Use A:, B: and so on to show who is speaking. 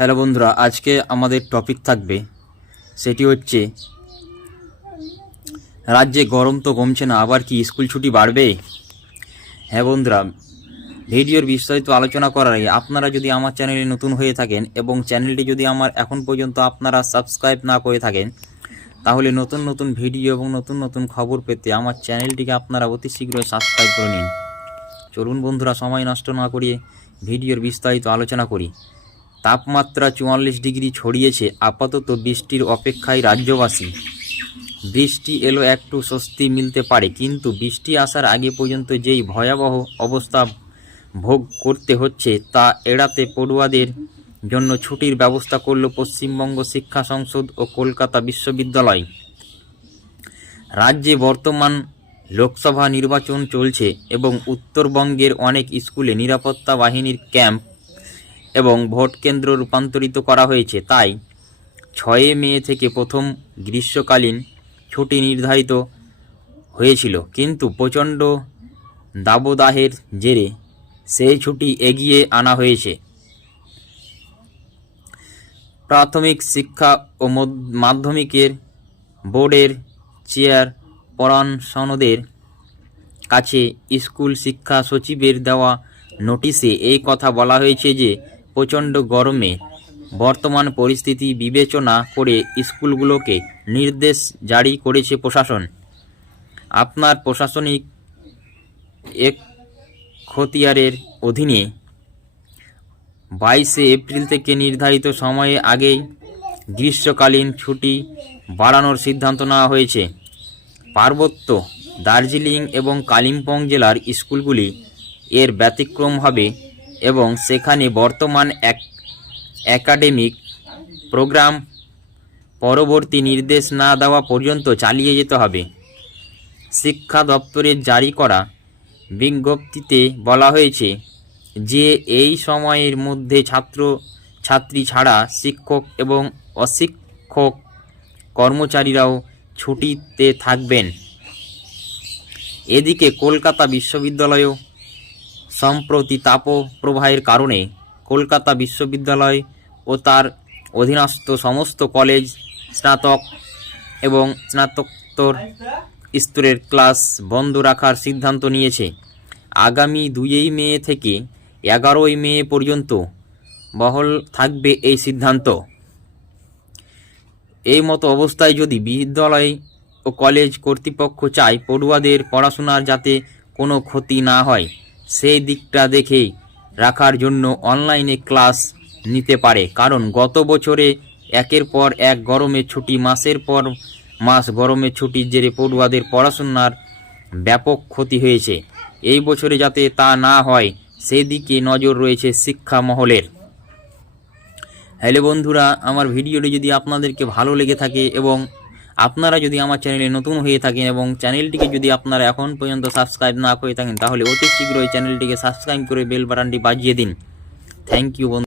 A: Hello বন্ধুরা, আজকে আমাদের টপিক থাকবে। সেটি হচ্ছে, রাজ্যে গরম তো কমছে না, আবার কি স্কুল ছুটি বাড়বে? হ্যাঁ বন্ধুরা, ভিডিওর বিস্তারিত আলোচনা করার আগে আপনারা যদি আমার চ্যানেলে নতুন হয়ে থাকেন এবং চ্যানেলটি যদি আমার এখন পর্যন্ত আপনারা সাবস্ক্রাইব না করে থাকেন, তাহলে নতুন নতুন ভিডিও এবং নতুন নতুন খবর পেতে আমার চ্যানেলটিকে আপনারা অতি শীঘ্রই সাবস্ক্রাইব করে নিন। চলুন বন্ধুরা, সময় নষ্ট না করিয়ে ভিডিওর বিস্তারিত আলোচনা করি। তাপমাত্রা চুয়াল্লিশ ডিগ্রি ছড়িয়েছে, আপাতত বৃষ্টির অপেক্ষায় রাজ্যবাসী। বৃষ্টি এলো একটু স্বস্তি মিলতে পারে, কিন্তু বৃষ্টি আসার আগে পর্যন্ত যেই ভয়াবহ অবস্থা ভোগ করতে হচ্ছে, তা এড়াতে পড়ুয়াদের জন্য ছুটির ব্যবস্থা করল পশ্চিমবঙ্গ শিক্ষা সংসদ ও কলকাতা বিশ্ববিদ্যালয়। রাজ্যে বর্তমান লোকসভা নির্বাচন চলছে এবং উত্তরবঙ্গের অনেক স্কুলে নিরাপত্তা বাহিনীর ক্যাম্প এবং ভোট কেন্দ্র রূপান্তরিত করা হয়েছে। তাই ছয়ে মে থেকে প্রথম গ্রীষ্মকালীন ছুটি নির্ধারিত হয়েছিল। কিন্তু প্রচণ্ড দাবদাহের জেরে সেই ছুটি এগিয়ে আনা হয়েছে। প্রাথমিক শিক্ষা ও মধ্য- মাধ্যমিকের বোর্ডের চেয়ার পরামর্শনদের কাছে স্কুল শিক্ষা সচিবের দেওয়া নোটিশে এই কথা বলা হয়েছে যে প্রচণ্ড গরমে বর্তমান পরিস্থিতি বিবেচনা করে স্কুলগুলোকে নির্দেশ জারি করেছে প্রশাসন। আপনার প্রশাসনিক এক খতিয়ারের অধীনে বাইশে এপ্রিল থেকে নির্ধারিত সময়ে আগেই গ্রীষ্মকালীন ছুটি বাড়ানোর সিদ্ধান্ত নেওয়া হয়েছে। পার্বত্য দার্জিলিং এবং কালিম্পং জেলার স্কুলগুলি এর ব্যতিক্রম হবে এবং সেখানে বর্তমান এক একাডেমিক প্রোগ্রাম পরবর্তী নির্দেশ না দেওয়া পর্যন্ত চালিয়ে যেতে হবে। শিক্ষা দপ্তরের জারি করা বিজ্ঞপ্তিতে বলা হয়েছে যে, এই সময়ের মধ্যে ছাত্র, ছাত্রী ছাড়া শিক্ষক এবং অশিক্ষক কর্মচারীরাও ছুটিতে থাকবেন। এদিকে কলকাতা বিশ্ববিদ্যালয়েও সম্প্রতি তাপপ্রবাহের কারণে কলকাতা বিশ্ববিদ্যালয় ও তার অধীনস্থ সমস্ত কলেজ, স্নাতক এবং স্নাতকোত্তর স্তরের ক্লাস বন্ধ রাখার সিদ্ধান্ত নিয়েছে। আগামী দুইই মে থেকে এগারোই মে পর্যন্ত বহল থাকবে এই সিদ্ধান্ত। এই মতো অবস্থায় যদি বিদ্যালয় ও কলেজ কর্তৃপক্ষ চায় পড়ুয়াদের পড়াশোনার যাতে কোনো ক্ষতি না হয় সেই দিকটা দেখে রাখার জন্য অনলাইনে ক্লাস নিতে পারে। কারণ গত বছরে একের পর এক গরমের ছুটি, মাসের পর মাস গরমের ছুটির জেরে পড়ুয়াদের পড়াশোনার ব্যাপক ক্ষতি হয়েছে। এই বছরে যাতে তা না হয়, সেদিকে নজর রয়েছে শিক্ষা মহলের। হ্যালো বন্ধুরা, আমার ভিডিওটি যদি আপনাদেরকে ভালো লেগে থাকে এবং আপনারা যদি আমার চ্যানেলে নতুন হয়ে থাকেন এবং চ্যানেলটিকে যদি আপনারা এখন পর্যন্ত সাবস্ক্রাইব না করে থাকেন, তাহলে অতি শীঘ্রই চ্যানেলটিকে সাবস্ক্রাইব করে বেল বাটনটি বাজিয়ে দিন। Thank you